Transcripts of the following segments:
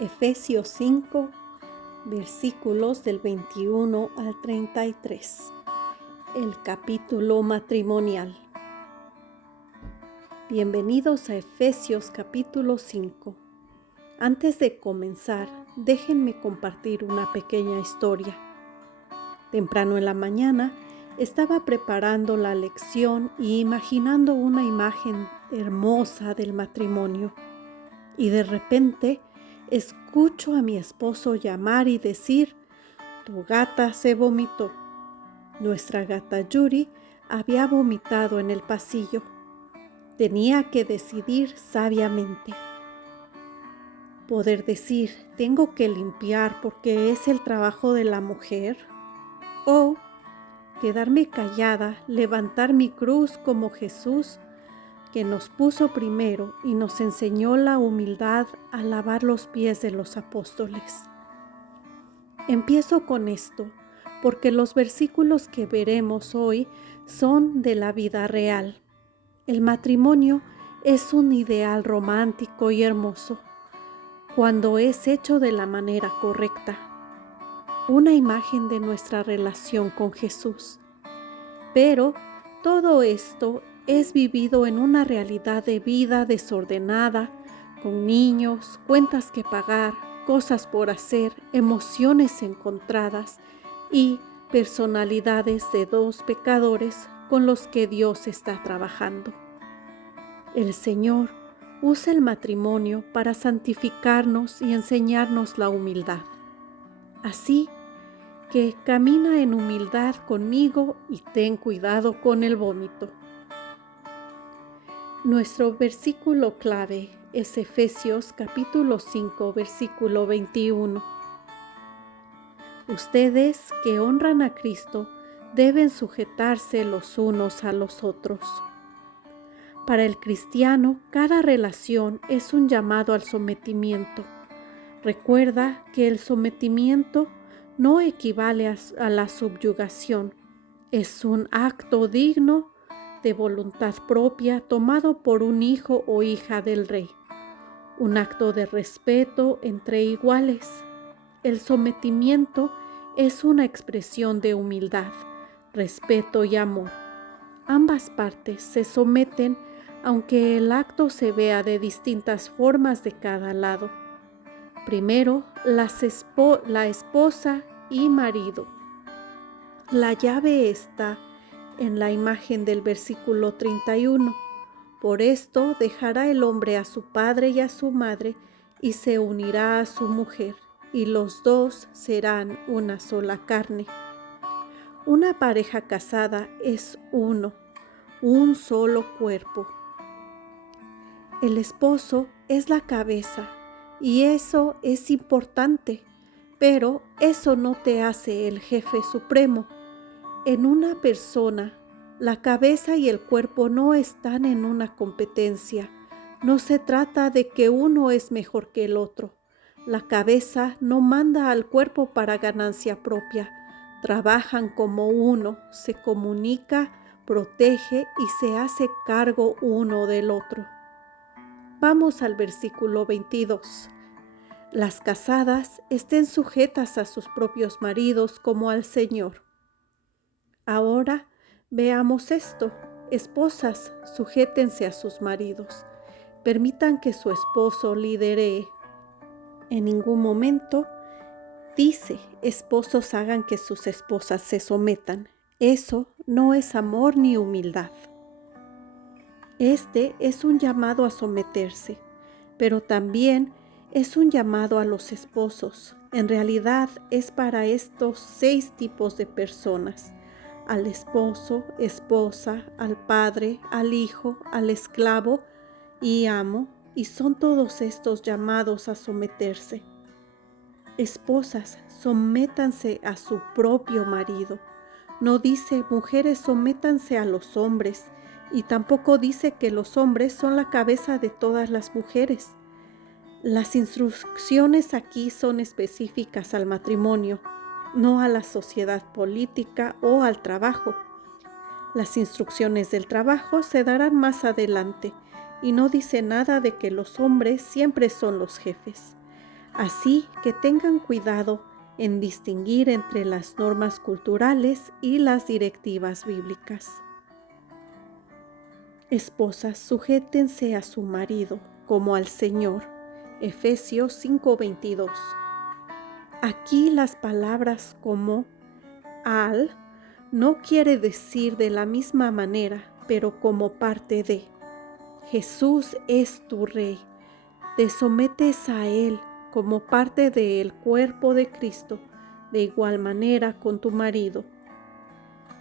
Efesios 5, versículos del 21 al 33. El capítulo matrimonial. Bienvenidos a Efesios capítulo 5. Antes de comenzar, déjenme compartir una pequeña historia. Temprano en la mañana, estaba preparando la lección y imaginando una imagen hermosa del matrimonio. Y de repente, escucho a mi esposo llamar y decir: «Tu gata se vomitó». Nuestra gata Yuri había vomitado en el pasillo. Tenía que decidir sabiamente. Poder decir: «Tengo que limpiar porque es el trabajo de la mujer», o quedarme callada, levantar mi cruz como Jesús, que nos puso primero y nos enseñó la humildad al lavar los pies de los apóstoles. Empiezo con esto, porque los versículos que veremos hoy son de la vida real. El matrimonio es un ideal romántico y hermoso, cuando es hecho de la manera correcta. Una imagen de nuestra relación con Jesús. Pero todo esto es vivido en una realidad de vida desordenada, con niños, cuentas que pagar, cosas por hacer, emociones encontradas y personalidades de dos pecadores con los que Dios está trabajando. El Señor usa el matrimonio para santificarnos y enseñarnos la humildad. Así que camina en humildad conmigo y ten cuidado con el vómito. Nuestro versículo clave es Efesios capítulo 5, versículo 21. Ustedes que honran a Cristo deben sujetarse los unos a los otros. Para el cristiano, cada relación es un llamado al sometimiento. Recuerda que el sometimiento no equivale a la subyugación. Es un acto digno de voluntad propia tomado por un hijo o hija del rey. Un acto de respeto entre iguales. El sometimiento es una expresión de humildad, respeto y amor. Ambas partes se someten, aunque el acto se vea de distintas formas de cada lado. Primero, la esposa y marido. La llave está en la imagen del versículo 31. Por esto dejará el hombre a su padre y a su madre y se unirá a su mujer, y los dos serán una sola carne. Una pareja casada es uno, un solo cuerpo. El esposo es la cabeza. Y eso es importante, pero eso no te hace el jefe supremo. En una persona, la cabeza y el cuerpo no están en una competencia. No se trata de que uno es mejor que el otro. La cabeza no manda al cuerpo para ganancia propia. Trabajan como uno, se comunica, protege y se hace cargo uno del otro. Vamos al versículo 22. Las casadas estén sujetas a sus propios maridos como al Señor. Ahora veamos esto. Esposas, sujétense a sus maridos. Permitan que su esposo lidere. En ningún momento dice: esposos, hagan que sus esposas se sometan. Eso no es amor ni humildad. Este es un llamado a someterse, pero también es un llamado a los esposos. En realidad es para estos 6 tipos de personas: al esposo, esposa, al padre, al hijo, al esclavo y amo, y son todos estos llamados a someterse. Esposas, sométanse a su propio marido. No dice: mujeres, sométanse a los hombres, y tampoco dice que los hombres son la cabeza de todas las mujeres. Las instrucciones aquí son específicas al matrimonio, no a la sociedad política o al trabajo. Las instrucciones del trabajo se darán más adelante y no dice nada de que los hombres siempre son los jefes. Así que tengan cuidado en distinguir entre las normas culturales y las directivas bíblicas. Esposas, sujétense a su marido como al Señor. Efesios 5:22. Aquí las palabras como al no quiere decir de la misma manera, pero como parte de. Jesús es tu Rey. Te sometes a Él como parte del cuerpo de Cristo, de igual manera con tu marido.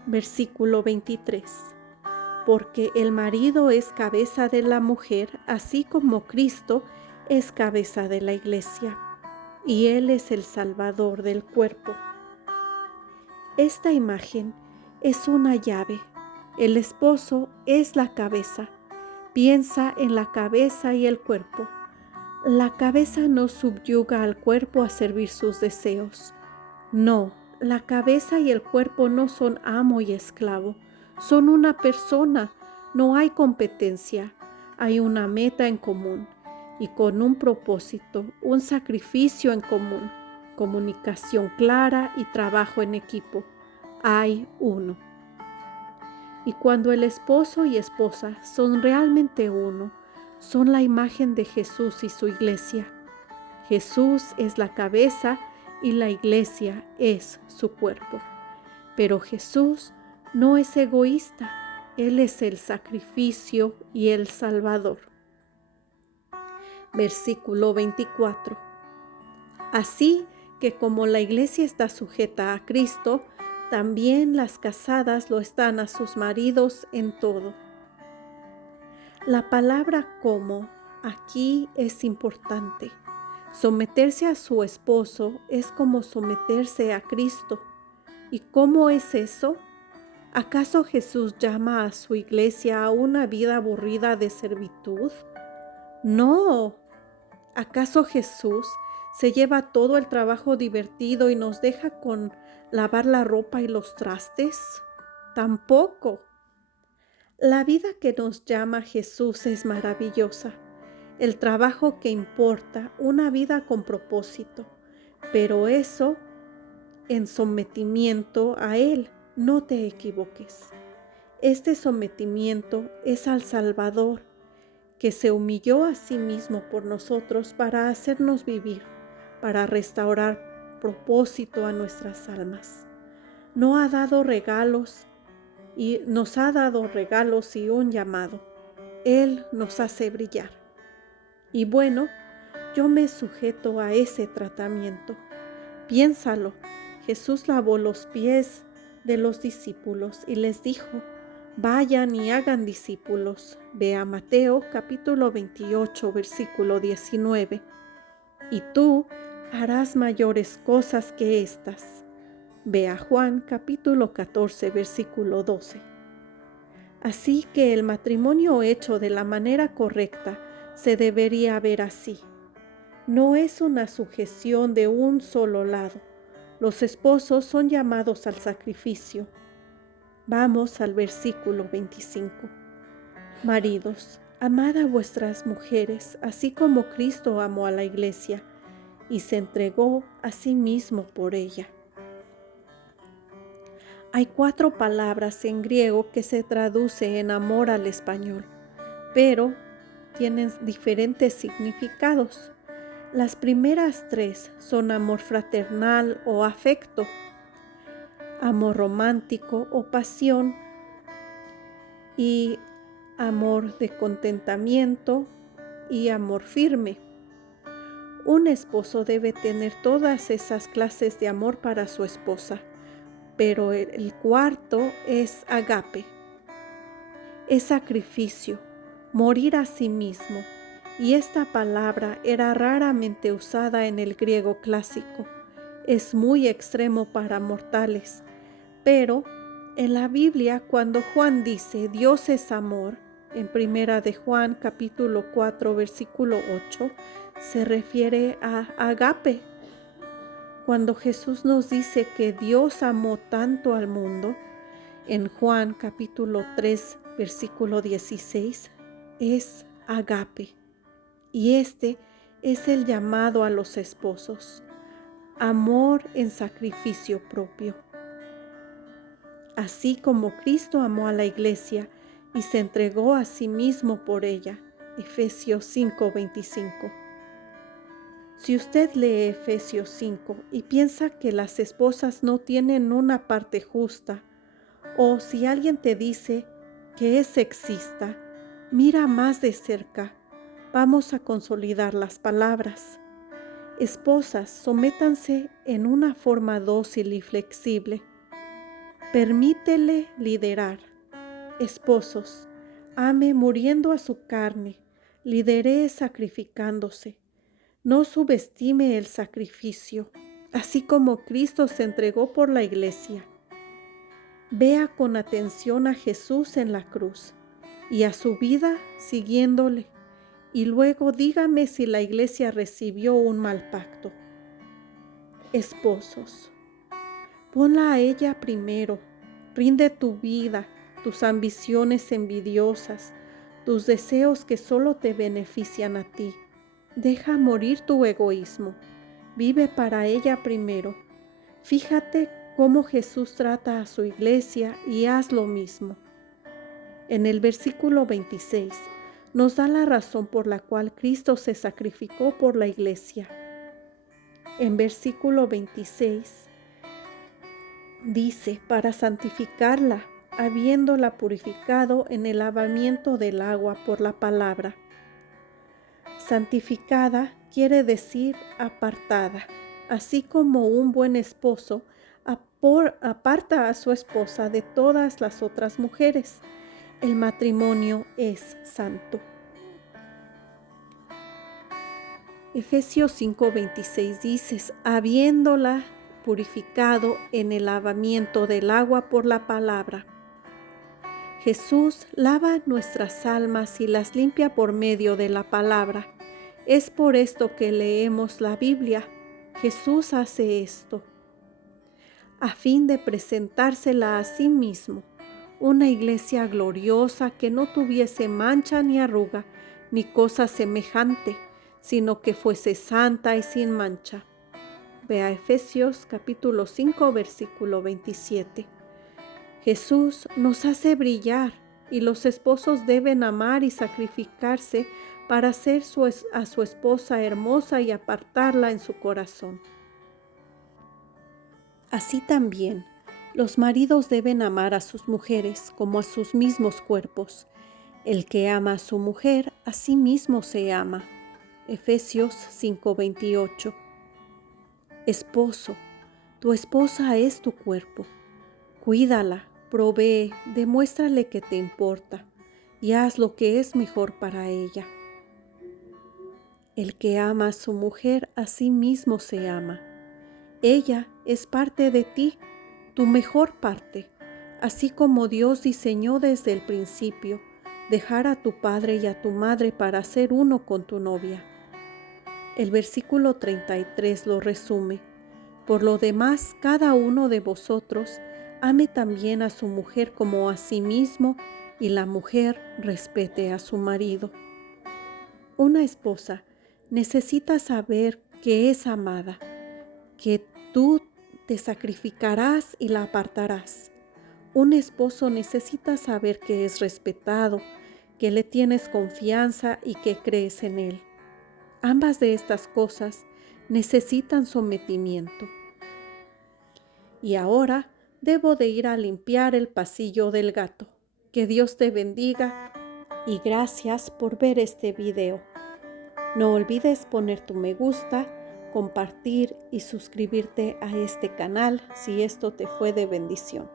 Versículo 23. Porque el marido es cabeza de la mujer, así como Cristo es cabeza de la iglesia, y Él es el Salvador del cuerpo. Esta imagen es una llave. El esposo es la cabeza. Piensa en la cabeza y el cuerpo. La cabeza no subyuga al cuerpo a servir sus deseos. No, la cabeza y el cuerpo no son amo y esclavo. Son una persona. No hay competencia. Hay una meta en común y con un propósito, un sacrificio en común, comunicación clara y trabajo en equipo. Hay uno. Y cuando el esposo y esposa son realmente uno, son la imagen de Jesús y su iglesia. Jesús es la cabeza y la iglesia es su cuerpo. Pero Jesús no es egoísta. Él es el sacrificio y el Salvador. Versículo 24. Así que como la iglesia está sujeta a Cristo, también las casadas lo están a sus maridos en todo. La palabra como aquí es importante. Someterse a su esposo es como someterse a Cristo. ¿Y cómo es eso? ¿Acaso Jesús llama a su iglesia a una vida aburrida de servitud? No. ¿Acaso Jesús se lleva todo el trabajo divertido y nos deja con lavar la ropa y los trastes? Tampoco. La vida que nos llama Jesús es maravillosa. El trabajo que importa, una vida con propósito. Pero eso en sometimiento a Él. No te equivoques. Este sometimiento es al Salvador, que se humilló a sí mismo por nosotros para hacernos vivir, para restaurar propósito a nuestras almas. Nos ha dado regalos y un llamado. Él nos hace brillar. Y bueno, yo me sujeto a ese tratamiento. Piénsalo. Jesús lavó los pies de los discípulos y les dijo: vayan y hagan discípulos. Ve a Mateo capítulo 28, versículo 19. Y tú harás mayores cosas que estas. Ve a Juan capítulo 14, versículo 12. Así que el matrimonio hecho de la manera correcta se debería ver así. No es una sujeción de un solo lado. Los esposos son llamados al sacrificio. Vamos al versículo 25. Maridos, amad a vuestras mujeres, así como Cristo amó a la iglesia y se entregó a sí mismo por ella. Hay 4 palabras en griego que se traduce en amor al español, pero tienen diferentes significados. Las primeras 3 son amor fraternal o afecto, amor romántico o pasión y amor de contentamiento y amor firme. Un esposo debe tener todas esas clases de amor para su esposa, pero el cuarto es agape, es sacrificio, morir a sí mismo. Y esta palabra era raramente usada en el griego clásico. Es muy extremo para mortales. Pero en la Biblia, cuando Juan dice Dios es amor, en 1 de Juan capítulo 4, versículo 8, se refiere a agape. Cuando Jesús nos dice que Dios amó tanto al mundo, en Juan capítulo 3, versículo 16, es agape. Y este es el llamado a los esposos. Amor en sacrificio propio. Así como Cristo amó a la iglesia y se entregó a sí mismo por ella. Efesios 5:25. Si usted lee Efesios 5 y piensa que las esposas no tienen una parte justa, o si alguien te dice que es sexista, mira más de cerca. Vamos a consolidar las palabras. Esposas, sométanse en una forma dócil y flexible. Permítele liderar. Esposos, ame muriendo a su carne, lidere sacrificándose. No subestime el sacrificio, así como Cristo se entregó por la iglesia. Vea con atención a Jesús en la cruz y a su vida siguiéndole, y luego dígame si la iglesia recibió un mal pacto. Esposos, ponla a ella primero, rinde tu vida, tus ambiciones envidiosas, tus deseos que solo te benefician a ti. Deja morir tu egoísmo, vive para ella primero. Fíjate cómo Jesús trata a su iglesia y haz lo mismo. En el versículo 26 nos da la razón por la cual Cristo se sacrificó por la iglesia. En versículo 26 dice, para santificarla, habiéndola purificado en el lavamiento del agua por la palabra. Santificada quiere decir apartada, así como un buen esposo aparta a su esposa de todas las otras mujeres. El matrimonio es santo. Efesios 5:26 dice, habiéndola purificado en el lavamiento del agua por la palabra. Jesús lava nuestras almas y las limpia por medio de la palabra. Es por esto que leemos la Biblia. Jesús hace esto a fin de presentársela a sí mismo, una iglesia gloriosa que no tuviese mancha ni arruga, ni cosa semejante, sino que fuese santa y sin mancha. Vea Efesios capítulo 5, versículo 27. Jesús nos hace brillar y los esposos deben amar y sacrificarse para hacer a su esposa hermosa y apartarla en su corazón. Así también, los maridos deben amar a sus mujeres como a sus mismos cuerpos. El que ama a su mujer, a sí mismo se ama. Efesios 5:28. Esposo, tu esposa es tu cuerpo. Cuídala, provee, demuéstrale que te importa y haz lo que es mejor para ella. El que ama a su mujer, a sí mismo se ama. Ella es parte de ti, tu mejor parte, así como Dios diseñó desde el principio, dejar a tu padre y a tu madre para ser uno con tu novia. El versículo 33 lo resume. Por lo demás, cada uno de vosotros ame también a su mujer como a sí mismo, y la mujer respete a su marido. Una esposa necesita saber que es amada, que tú te sacrificarás y la apartarás. Un esposo necesita saber que es respetado, que le tienes confianza y que crees en él. Ambas de estas cosas necesitan sometimiento. Y ahora debo de ir a limpiar el pasillo del gato. Que Dios te bendiga y gracias por ver este video. No olvides poner tu me gusta, compartir y suscribirte a este canal si esto te fue de bendición.